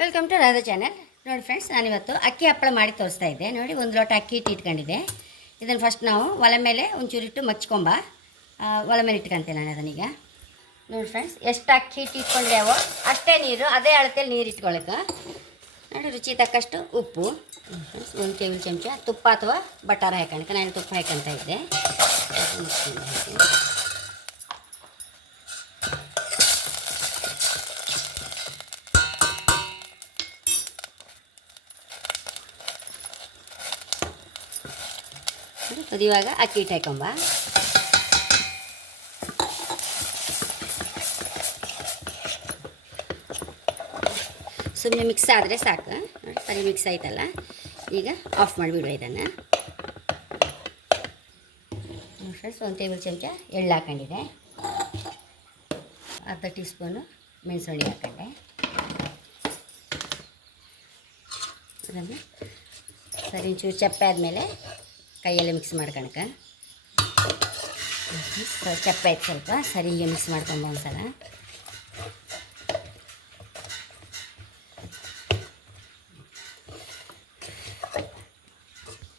Welcome to Radha channel. ನೋಡಿ friends, ನಾನಿವತ್ತು ಅಕ್ಕಿ ಹಪ್ಪಳ ಮಾಡಿ ತೋರಿಸ್ತಾ ಇದ್ದೆ. ನೋಡಿ, ಒಂದು ಲೋಟ ಅಕ್ಕಿ ಇಟ್ಕೊಂಡಿದ್ದೆ. ಇದನ್ನು ಫಸ್ಟ್ ನಾವು ಒಲೆ ಮೇಲೆ ಒಂಚೂರಿಟ್ಟು ಮಚ್ಕೊಂಬ ಒಲೆ ಮೇಲೆ ಇಟ್ಕೊಂತೆ ನಾನು ಅದನ್ನೀಗ. ನೋಡಿ ಫ್ರೆಂಡ್ಸ್, ಎಷ್ಟು ಅಕ್ಕಿ ಇಟ್ಕೊಂಡ್ರೆ ಅಷ್ಟೇ ನೀರು, ಅದೇ ಅಳತೆಯಲ್ಲಿ ನೀರು ಇಟ್ಕೊಳ್ಳೋಕೆ. ನೋಡಿ, ರುಚಿ ತಕ್ಕಷ್ಟು ಉಪ್ಪು, ಒಂದು ಟೇಬಲ್ ಚಮಚ ತುಪ್ಪ ಅಥವಾ ಬಟಾರ ಹಾಕೋಣಕ್ಕೆ. ನಾನು ತುಪ್ಪ ಹಾಕೊಂತ ಇದ್ದೆ. ಅದು ಇವಾಗ ಅಕ್ಕಿ ಹಿಟ್ಟು ಹಾಕೊಂಬ. ಸುಮ್ಮನೆ ಮಿಕ್ಸ್ ಆದರೆ ಸಾಕು. ನೋಡಿ, ಸರಿ ಮಿಕ್ಸ್ ಆಯ್ತಲ್ಲ. ಈಗ ಆಫ್ ಮಾಡಿಬಿಡುವ ಇದನ್ನು. ಫ್ರೆಂಡ್ಸ್, ಒಂದು ಟೇಬಲ್ ಚಮಚ ಎಳ್ಳು ಹಾಕೊಂಡಿದೆ, ಅರ್ಧ ಟೀ ಸ್ಪೂನು ಮೆಣಸು ಹಾಕೊಂಡೆ. ಅದನ್ನು ಸರಿ ಒಂಚೂರು ಚಪ್ಪೆ ಆದಮೇಲೆ ಕೈಯಲ್ಲೇ ಮಿಕ್ಸ್ ಮಾಡ್ಕೊಳಕ. ಚಪ್ಪೆ ಆಯ್ತು, ಸ್ವಲ್ಪ ಸರಿ ಹೀಗೆ ಮಿಕ್ಸ್ ಮಾಡ್ಕೊಂಬ ಒಂದ್ಸಲ.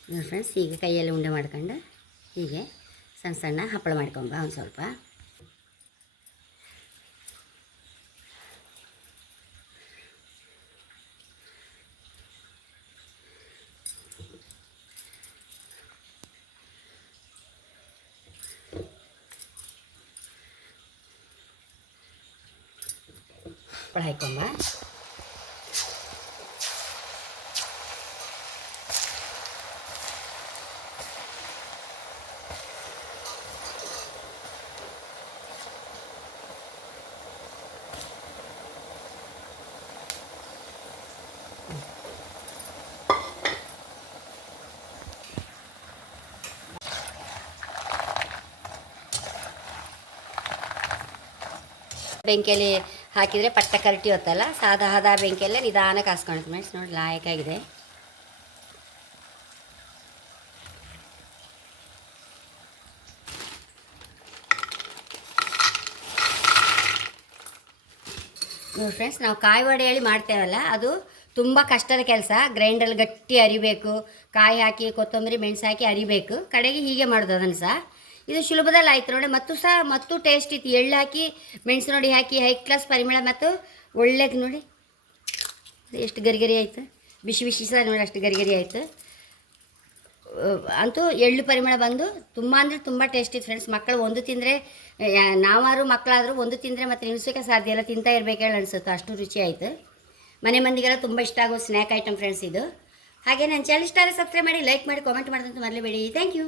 ನೋಡಿ ಫ್ರೆಂಡ್ಸ್, ಈಗ ಕೈಯಲ್ಲಿ ಉಂಡೆ ಮಾಡ್ಕೊಂಡು ಹೀಗೆ ಸಣ್ಣ ಸಣ್ಣ ಹಪ್ಪಳ ಮಾಡ್ಕೊಂಬ ಒಂದು ಸ್ವಲ್ಪ. ಹಪ್ಪಳ ಹಾಕೊಂಬ. ಬೆಂಕಿಯಲ್ಲಿ ಹಾಕಿದರೆ ಪಟ್ಟ ಕರಟಿ ಹೊತ್ತಲ್ಲ, ಸಾದಾ ಹದ ಬೆಂಕಿಯಲ್ಲೇ ನಿಧಾನಕ್ಕೆ ಕಾಸ್ಕೊಳುತ್ತೆ. ಫ್ರೆಂಡ್ಸ್, ನೋಡಿ ಲಾಯಕಾಗಿದೆ. ನೋಡಿ ಫ್ರೆಂಡ್ಸ್, ನಾವು ಕಾಯಿ ವಡೆ ಹೇಳಿ ಮಾಡ್ತೇವಲ್ಲ, ಅದು ತುಂಬ ಕಷ್ಟದ ಕೆಲಸ. ಗ್ರೈಂಡಲ್ಲಿ ಗಟ್ಟಿ ಅರಿಬೇಕು, ಕಾಯಿ ಹಾಕಿ ಕೊತ್ತಂಬರಿ ಮೆಣಸು ಹಾಕಿ ಅರಿಬೇಕು. ಕಡೆಗೆ ಹೀಗೆ ಮಾಡೋದು ಅದನ್ನು ಸಹ. ಇದು ಸುಲಭದಲ್ಲಿ ಆಯ್ತು ನೋಡಿ. ಮತ್ತು ಟೇಸ್ಟ್ ಇತ್ತು. ಎಳ್ಳು ಹಾಕಿ ಮೆಣಸು ನೋಡಿ ಹಾಕಿ ಹೈ ಕ್ಲಾಸ್ ಪರಿಮಳ ಮತ್ತು ಒಳ್ಳೆಗೆ ನೋಡಿ ಎಷ್ಟು ಗರಿಗರಿ ಆಯಿತು. ಬಿಸಿ ಬಿಸಿ ಸಹ ನೋಡಿ ಅಷ್ಟು ಗರಿಗರಿ ಆಯಿತು. ಅಂತೂ ಎಳ್ಳು ಪರಿಮಳ ಬಂದು ತುಂಬ ಅಂದರೆ ತುಂಬ ಟೇಸ್ಟ್ ಇತ್ತು ಫ್ರೆಂಡ್ಸ್. ಮಕ್ಕಳು ಒಂದು ತಿಂದರೆ, ನಾವಾರು ಮಕ್ಕಳಾದರೂ ಒಂದು ತಿಂದರೆ ಮತ್ತು ನಿಲ್ಲಿಸೋಕ್ಕೆ ಸಾಧ್ಯ ಇಲ್ಲ, ತಿಂತಾ ಇರಬೇಕು ಹೇಳಿ ಅನಿಸುತ್ತೆ, ಅಷ್ಟು ರುಚಿ ಆಯಿತು. ಮನೆ ಮಂದಿಗೆಲ್ಲ ತುಂಬ ಇಷ್ಟ ಆಗೋ ಸ್ನ್ಯಾಕ್ ಐಟಮ್ ಫ್ರೆಂಡ್ಸ್ ಇದು. ಹಾಗೆ ನನ್ನ ಚಾನಲ್ ಇಷ್ಟ ಆದರೆ ಸಬ್ಸ್ಕ್ರೈಬ್ ಮಾಡಿ, ಲೈಕ್ ಮಾಡಿ, ಕಾಮೆಂಟ್ ಮಾಡೋದಂತೂ ಮರಲೇಬೇಡಿ. Thank you.